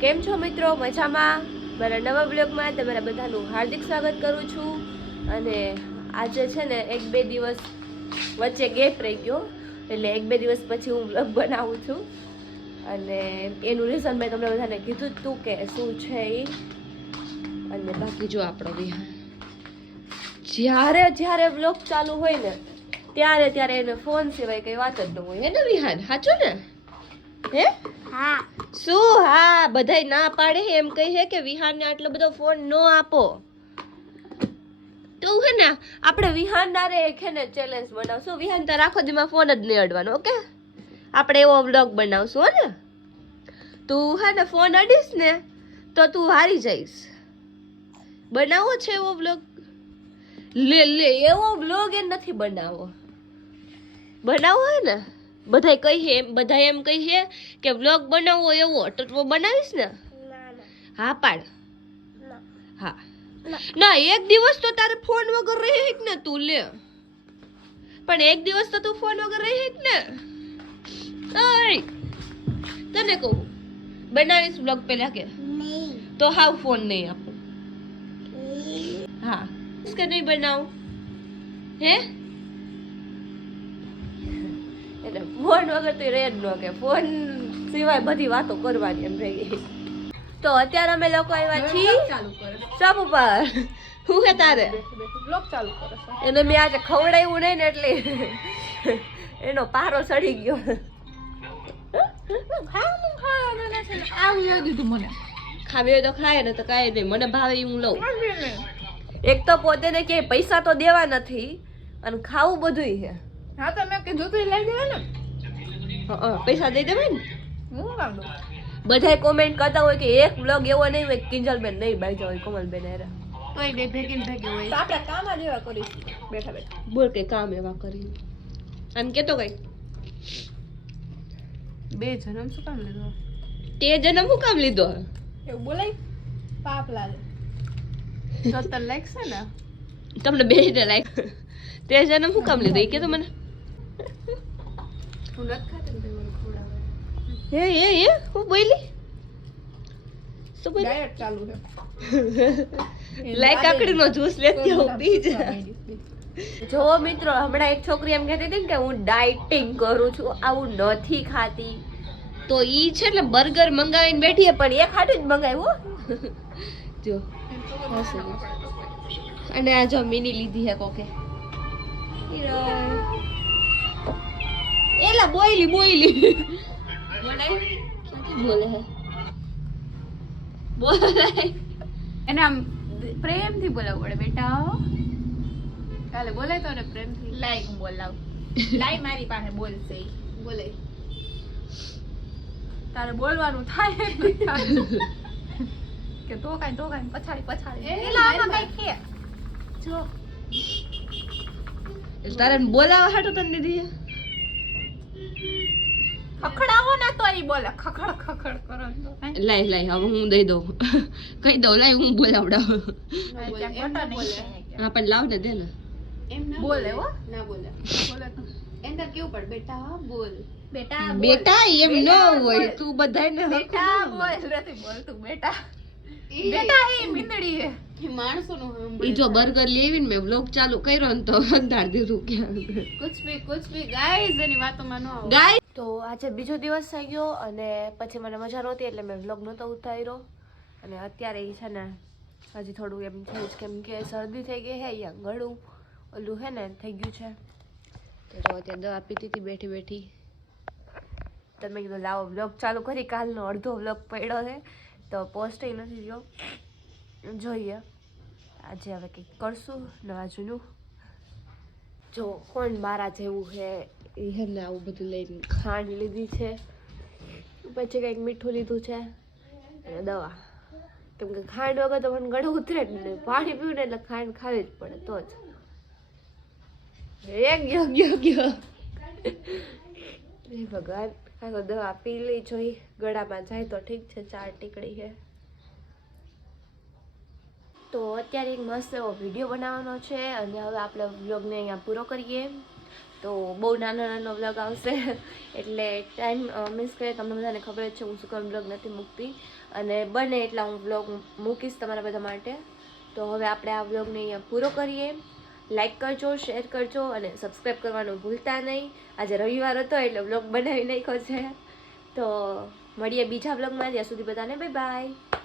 કેમ છો મિત્રો? મજામાં? મારા નવા બ્લોગમાં તમારા બધાનું હાર્દિક સ્વાગત કરું છું. અને આજે છે ને 1-2 દિવસ વચ્ચે ગેપ રહી ગયો, એટલે 1-2 દિવસ પછી હું બ્લોગ બનાવું છું. અને એનું રીઝન મેં તમને બધાને કીધું જ તું કે શું છે એ. અને બાકી જો આપણો વિહાર જ્યારે બ્લોગ ચાલુ હોય ને ત્યારે એને ફોન સિવાય કઈ વાત જ ન હોય. હે ને વિહાર? સાચું ને? હે? હા. શું? હા, બધાય ના પાડે એમ કહે કે વિહાનને આટલો બધો ફોન ન આપો. તો હે ને આપણે વિહાનના રે એક હે ને ચેલેન્જ બનાવશું. વિહાન તાર આખો દીમાં ફોન જ નહીં અડવાનો, ઓકે? આપણે એવો વ્લોગ બનાવશું, હો ને? તું હે ને ફોન અડીશ ને તો તું હારી જઈશ. બનાવવો છે એવો વ્લોગ? લે એવો વ્લોગ એ નથી બનાવવો. બનાવવો હે ને? બધા એમ કહીએ કે વ્લોગ બનાવવો એવો તો તું બનાવીશ ને? હા પાડ. હા ના, એક દિવસ તો તારે ફોન વગર રહે ને તું. લે પણ એક દિવસ તો તું ફોન વગર રહે ને. ઓય તને કહું, બનાવીશ વ્લોગ પેલા કે તો હાવ ફોન નહીં આપું. હા કે નહીં બનાવું? હે એટલે ફોન વગર તો રહે જ ન કે. ફોન સિવાય બધી વાતો કરવાની એમ ભેગી. તો અત્યારે અમે લોકો આવ્યા છીએ શોપ ઉપર. શું હે તારે? બ્લોગ ચાલુ કરો છો? એને મેં આજે ખવડાવ્યું નહીં ને એટલે એનો પારો ચડી ગયો. આવું યાદ દીધું મને. ખાવી હોય તો ખાય ને તો કાંઈ નહીં, મને ભાવે એ હું લઉં. એક તો પોતે ને કે પૈસા તો દેવા નથી અને ખાવું બધું છે. હા તો મેં કીધું તું લઈ દેવા ને. પૈસા દઈ દેવાય ને. હું કામ દઉં? બધાય કોમેન્ટ કરતા હોય કે એક વ્લોગ એવો નહીં હોય કિંજલબેન નહીં બાજ્યા હોય કોમલબેન હારે. તોય બે ભેગી હોય તો આપણે કામ જ એવા કરીશું બેઠા બેઠા. બોલ કે કામ એવા કરીને આમ કેતો કઈ 2 જન્મ શું કામ લીધો? તે જન્મ શું કામ લીધો? એવું બોલાય? પાપ લાગે. 70 લાખ છે ને તમને બે ને લાઈક તે જન્મ શું કામ લીધો એ કે તો મને. હું નથી ખાતી ને મને ખવડાવે. હે હું બોલી શું બોલી? ડાયટ ચાલુ છે. લાઈક કાકડીનો જ્યુસ લેતી આવું પી જા. જો મિત્રો, હમણાં એક છોકરી એમ કહેતી હતી કે હું ડાયટિંગ કરું છું, આવું નથી ખાતી. તો ઈ છે ને બર્ગર મંગાવીને બેઠી પણ એક હાટું જ મંગાવ્યું. જો અને આ જો મિની લીધી હે કોકે. એલા બોયલી બોલે હે બોલાય. એને આમ પ્રેમથી બોલાવવું પડે બેટા. કાલે બોલાય તો ને પ્રેમથી. લાઈ હું બોલાવું. લાઈ મારી પાસે બોલશે. બોલે તારે બોલવાનું થાય કે તો કાઈ પછાડી એલા આમાં કઈ ખે જો તારે બોલાવા હાટો તને દીધી. ખખડાવો ને તો ઈ બોલે ખખડ કરો તો લાય હવે હું દઈ દઉં. કહી દઉં લાય હું બોલાવડાવ. હા પણ લાવ ને દે ને. એમ ના બોલે હો ના બોલે તો એન્ટર કેવું પડ બેટા બોલ બેટા એમ ન હોય. તું બધાયને બેટા બોલ નથી બોલતું બેટા હે મીંદડી હે એ માણસોનું ઈ જો બર્ગર લેવીને મેં વ્લોગ ચાલુ કર્યો ને તો અંધાર દીધું ક્યાં. કુછ ભી ગાઈસ એની વાતોમાં ન આવો ગાઈસ. તો આજે બીજો દિવસ થઈ ગયો અને પછી મને મજા નહોતી એટલે મેં વ્લોગ નહોતો ઉતાર્યો. અને અત્યારે ઈ છે ને હજી થોડું એમ થયું કેમ કે શરદી થઈ ગઈ હે, યા ગળું ઓલું હે ને થઈ ગયું છે. તો જો અત્યારે દવા પીતી હતી બેઠી. તો મેં કીધું લાવો વ્લોગ ચાલુ કરી. કાલનો અડધો વ્લોગ પડ્યો છે તો પોસ્ટ નથી થયો. જોઈએ આજે હવે કંઈક કરશું નવા જૂનું. જો કોણ મારા જેવું છે એ હે ને આવું બધું લઈને ખાંડ લીધી છે, પછી કંઈક મીઠું લીધું છે અને દવા. કેમ કે ખાંડ વગર તો મને ગળું ઉતરે જ નહીં. પાણી પીવું ને એટલે ખાંડ ખાવી જ પડે તો જ. ગયો એ ભગવાન. આ દવા પી લઈ જોઈ ગળામાં જાય તો ઠીક છે. 4 ટીકડી છે. તો અત્યારે એક મસ્ત એવો વિડીયો બનાવવાનો છે અને હવે આપણે વ્લોગને અહીંયા પૂરો કરીએ. તો બહુ નાનો વ્લોગ આવશે એટલે ટાઈમ મીન્સ કે તમને બધાને ખબર જ છે હું શું કામ વ્લોગ નથી મૂકતી અને બને એટલા હું વ્લોગ મૂકીશ તમારા બધા માટે. તો હવે આપણે આ વ્લોગને અહીંયા પૂરો કરીએ. લાઈક કરજો, શેર કરજો અને સબસ્ક્રાઈબ કરવાનું ભૂલતા નહીં. આજે રવિવાર હતો એટલે વ્લોગ બનાવી નાખ્યો છે. તો મળીએ બીજા વ્લોગમાં. ત્યાં સુધી બધાને બાય બાય.